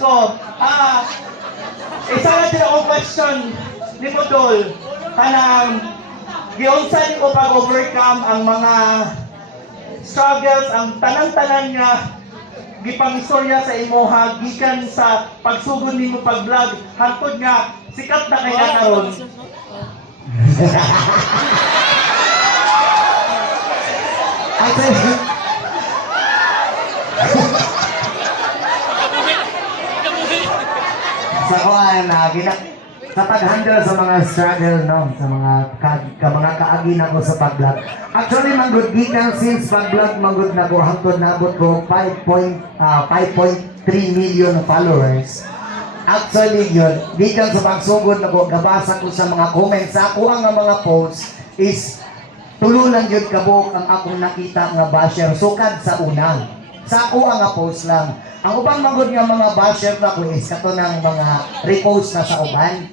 ko. Isa na din akong question ni Budol. Kanang, giunsa ni ko pag-overcome ang mga struggles, ang tanang-tanan nga gipangistorya sa imuha gikan sa pagsugod nimo pag-vlog hangtod nga sikat na kay karon. Sa kuan sa pag-handle sa mga struggle, no, sa mga mga kaagi na ko sa pag-vlog. Actually, manggod gikan since pag-vlog manggod na ko hangtod nabot ko 5.3 million followers. Actually, yun, gikan sa pagsugod na ko, gabasa ko sa mga comments sa ako ang mga posts is tulo lang yun kabuk ang akong nakita nga basher sukad sa una. Sa ako ang post lang. Ang ubang manggod nga mga basher na ko is kato ng mga repost na sa uban.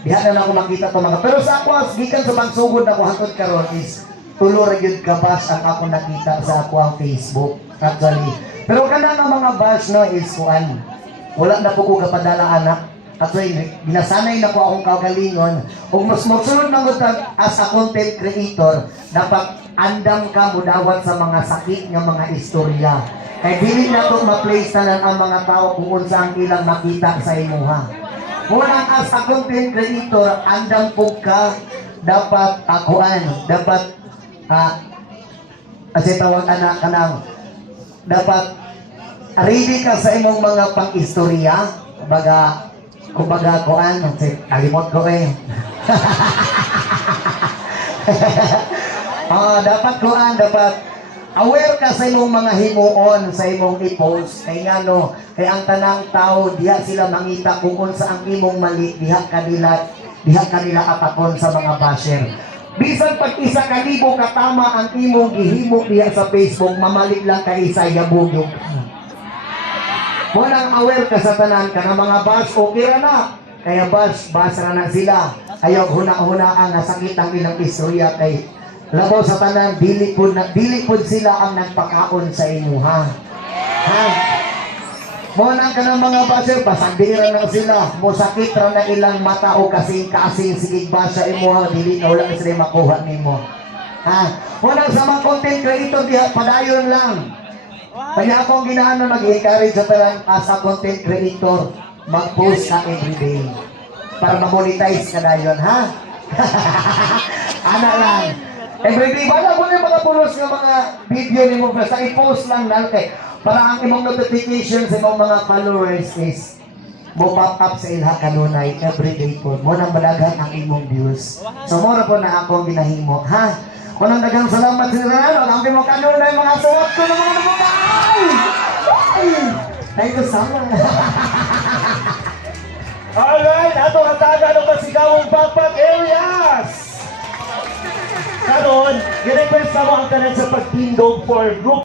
Diha na ako makita to mga. Pero sa ako, gikan sa pagsugod na ko hangtod karon is tulo ra gyud ka bash ang ako nakita sa ako ang Facebook actually. Pero kana nga mga bash no is kuan. Wala na po ko kapadala anak. Actually, ginasanay na ko akong kagalingon. Kung mas magsunod na mo as a content creator, dapat andam ka mudawat sa mga sakit ng mga istorya. Kaya dili na ito ma-place na ang mga tao kung unsa ang ilang makita sa imuha. Unang as a content creator, andam po ka, dapat dapat kasi tawag anak ka ng, dapat ready ka sa imong mga pang-istorya, kumbaga kuan, kalimot ko eh. Dapat aware ka sa imong mga himuon sa imong i-post. Kay ngano, kay ang tanang tao diha sila mangita kung unsa ang imong mali, diha kanila atakon sa mga basher. Bisan pag 1,000 katama ang imong gihimo diha sa Facebook, mamali lang kay isa yabugyo. Mo nang aware ka sa tanan ka ng mga bash, okay ra na. Kaya bash ra na sila. Ayaw huna-hunaan nga sakit ang ilang istorya kay labaw sa tanan, dili pud sila ang nagpakaon sa imuha. Ha? Mo nang ka ng mga basher, pasagdira na sila. Mo sakit ra na ilang mata o kasing sigig ba sa imuha, dili na wala sila makuha nimo. Ha? Mo nang sa mga content creator diha, padayon lang. Kaya akong ginaano nag-encourage sa tanan as a content creator, mag-post ka everyday para ma-monetize ka na yun, ha? Ana lang. Everyday, wala mo yung mga pulos ng mga video ni mo, basta i-post lang natin. Para ang imong notification sa imong mga followers is mo pop up sa ilha kanunay everyday po. Mo nang balagan ang imong views. So, mora po na akong ginahimo, ha? Kunang dagang salamat sa inyo. Ang mo kanunay mga suwat ko ng mga nababay! Thank you so much. Alright, ato ang taga ng Masigawong Bagbag areas. Karon, i-request mo ang tanan sa pagtindog for group